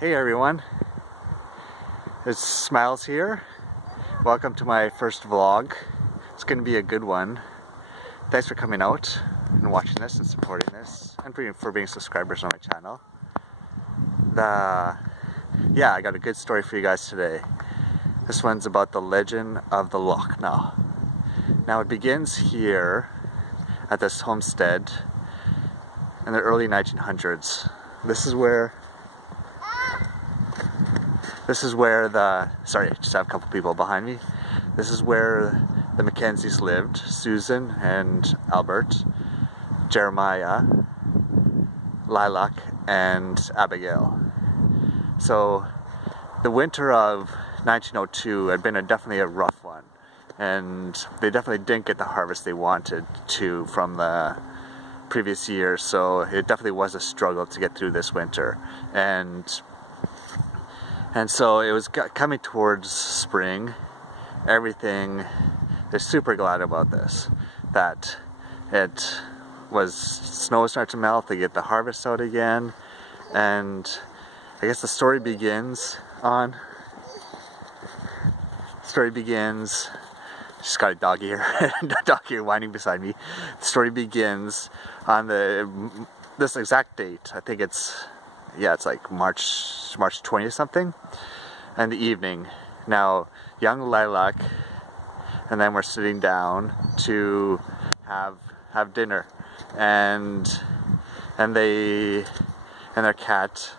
Hey everyone, it's Smiles here. Welcome to my first vlog. It's going to be a good one. Thanks for coming out and watching this and supporting this, and for being subscribers on my channel. Yeah, I got a good story for you guys today. This one's about the legend of the Lochnau. Now it begins here at this homestead in the early 1900s. This is where sorry, I just have a couple people behind me. This is where the Mackenzies lived, Susan and Albert, Jeremiah, Lilac, and Abigail. So the winter of 1902 had been definitely a rough one, and they definitely didn't get the harvest they wanted to from the previous year, so it definitely was a struggle to get through this winter. And so it was coming towards spring. Everything, they're super glad about this, that snow was starting to melt, they get the harvest out again, and I guess the story begins, just got a dog here, whining beside me. The story begins on this exact date. I think it's like March 20th something, in the evening. Now, young Lilac and then we're sitting down to have dinner, and their cat,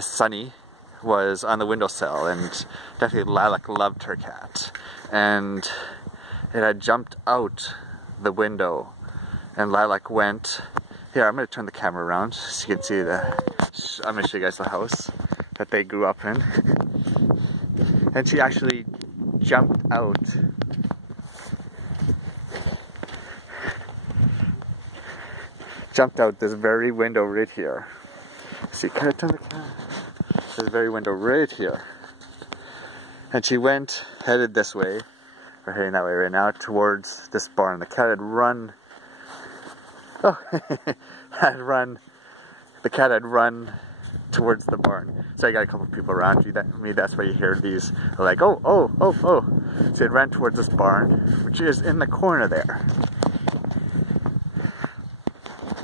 Sunny, was on the windowsill, and definitely Lilac loved her cat, and it had jumped out the window, and Lilac went. Here, I'm going to turn the camera around so you can see I'm going to show you guys the house that they grew up in. And she actually jumped out. This very window right here. See, can I turn the camera? This very window right here. And she headed this way. We're heading that way right now, towards this barn. The cat had run. Oh, the cat had run towards the barn. So I got a couple people around me. That's why you hear these, like, oh. So it ran towards this barn, which is in the corner there.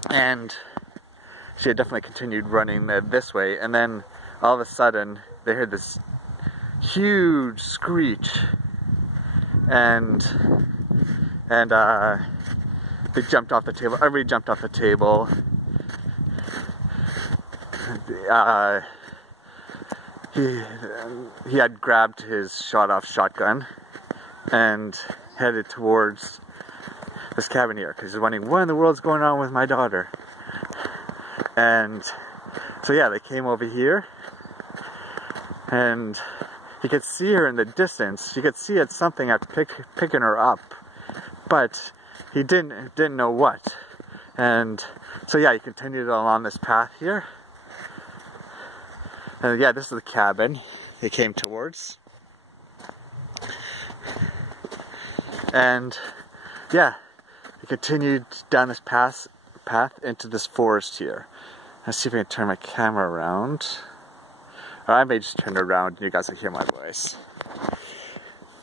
And she had definitely continued running this way, and then all of a sudden they heard this huge screech, and they jumped off the table. Everybody jumped off the table. He had grabbed his shot-off shotgun and headed towards this cabin here, because he's wondering, what in the world's going on with my daughter? And so yeah, they came over here, and he could see her in the distance. You could see it's something that's picking her up, but he didn't know what. And so yeah, he continued along this path here. And yeah, this is the cabin they came towards. And yeah, he continued down this path into this forest here. Let's see if I can turn my camera around. Or I may just turn it around and you guys will hear my voice.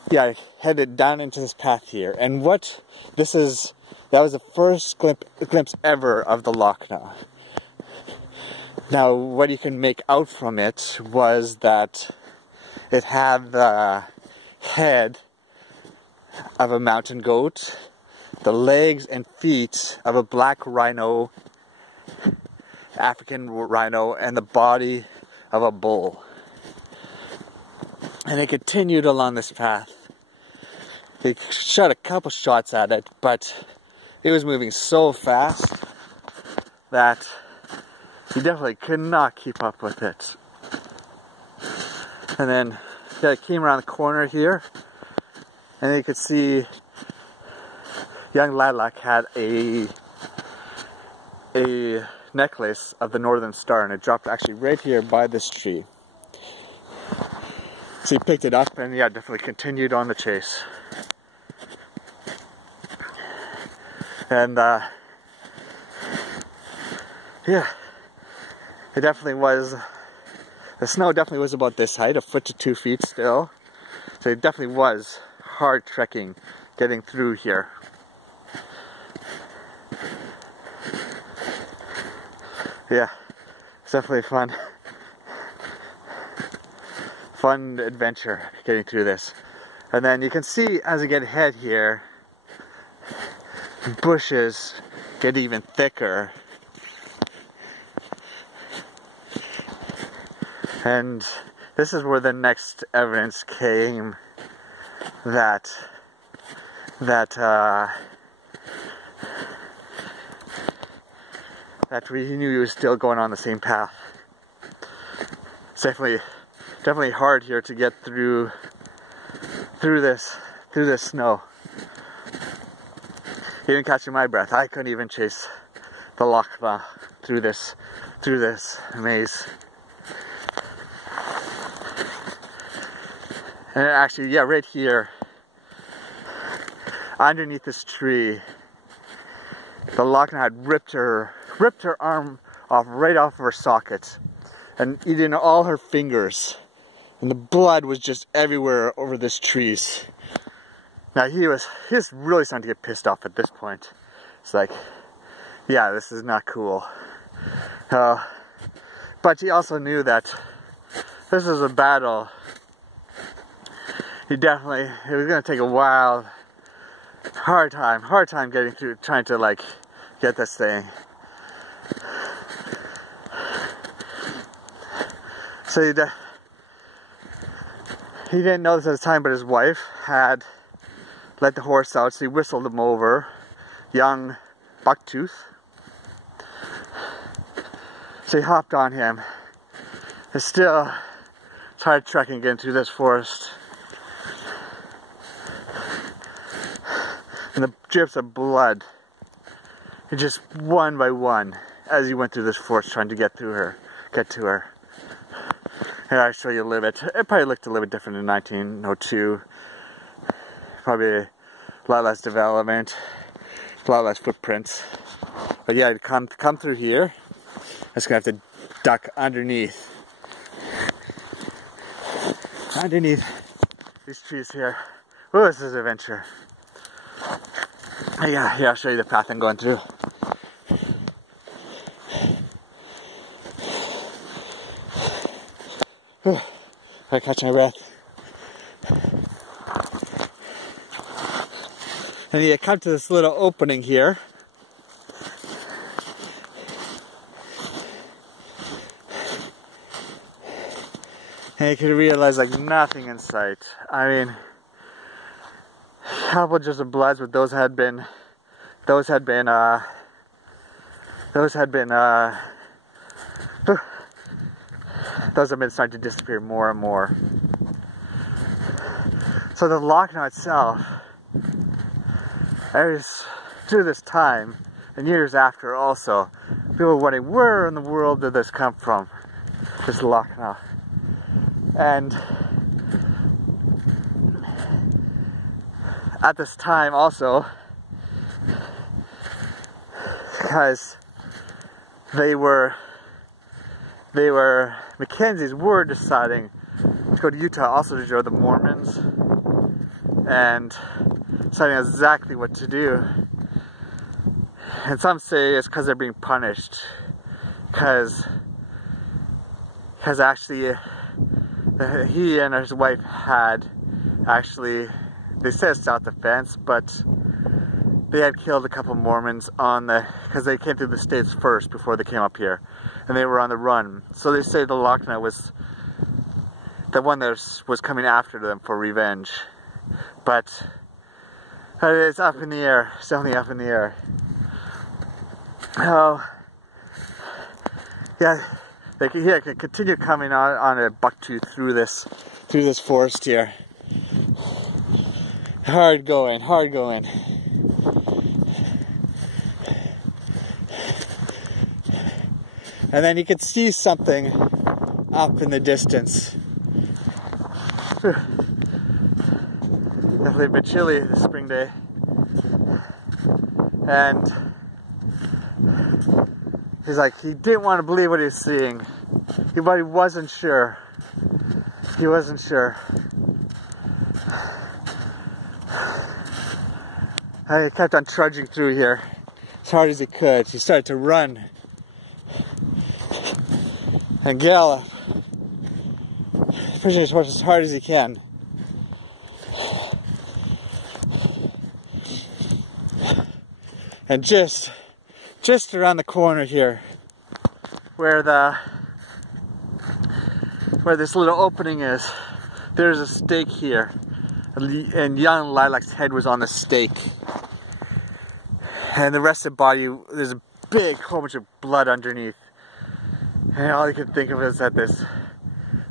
Yeah, I headed down into this path here, and that was the first glimpse ever of the Lochnau. Now, what you can make out from it was that it had the head of a mountain goat, the legs and feet of a black rhino, African rhino, and the body of a bull. And they continued along this path. They shot a couple shots at it, but it was moving so fast that he definitely could not keep up with it. And then yeah, it came around the corner here, and you could see young Lilac had a necklace of the Northern Star, and it dropped actually right here by this tree. So he picked it up, and yeah, definitely continued on the chase. And yeah, it definitely was The snow definitely was about this height, 1 foot to 2 feet still. So it definitely was hard trekking getting through here. Yeah, it's definitely fun. Fun adventure getting through this. And then you can see as you get ahead here, bushes get even thicker. And this is where the next evidence came that we knew he was still going on the same path. It's definitely hard here to get through this snow. Even catching my breath, I couldn't even chase the Lochnau through this maze. And actually, yeah, right here, underneath this tree, the Lochnau had ripped her arm right off of her socket and eaten all her fingers. And the blood was just everywhere over this trees. Now he was really starting to get pissed off at this point. It's like, yeah, this is not cool. But he also knew that this is a battle. It was gonna take a while, hard time getting through, trying to like get this thing. So he didn't know this at the time, but his wife had let the horse out, so he whistled him over, young bucktooth. So he hopped on him. He still tried trekking again through this forest. And the drips of blood, just one by one, as he went through this forest trying to get to her. Here, I'll show you a little bit. It probably looked a little bit different in 1902. Probably a lot less development, a lot less footprints. But yeah, to come through here, I'm just gonna have to duck underneath these trees here. Oh, this is an adventure. Yeah, I'll show you the path I'm going through. I catch my breath. And you come to this little opening here. And you can realize like nothing in sight. I mean, a couple just of bloods, but those had been starting to disappear more and more. So the Lochnau itself, through this time, and years after also, people were wondering, where in the world did this come from? This Lochnau. And at this time also, because Mackenzies were deciding to go to Utah also to join the Mormons and deciding exactly what to do. And some say it's because they're being punished, because actually he and his wife had actually, they said self-defense, but they had killed a couple Mormons because they came through the States first before they came up here, and they were on the run. So they say the Lochnau was the one that was coming after them for revenge. But it's up in the air. It's definitely up in the air. Oh, yeah. They can continue coming on a bucktooth through this forest here. Hard going. And then you can see something up in the distance. Definitely a bit chilly this spring day. And he's like, he didn't want to believe what he was seeing. But he wasn't sure. He wasn't sure. He kept on trudging through here as hard as he could. He started to run and gallop, pushing his horse as hard as he can. And just around the corner here, where this little opening is, there's a stake here, and young Lilac's head was on the stake, and the rest of the body, there's a big whole bunch of blood underneath, and all you can think of is that this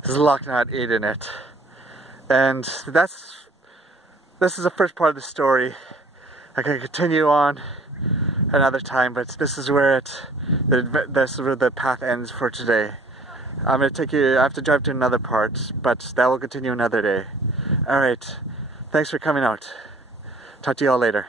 Lochnau ate in it. And this is the first part of the story. I can continue on another time, but this is where the path ends for today. I have to drive to another part, but that will continue another day. Alright, thanks for coming out. Talk to you all later.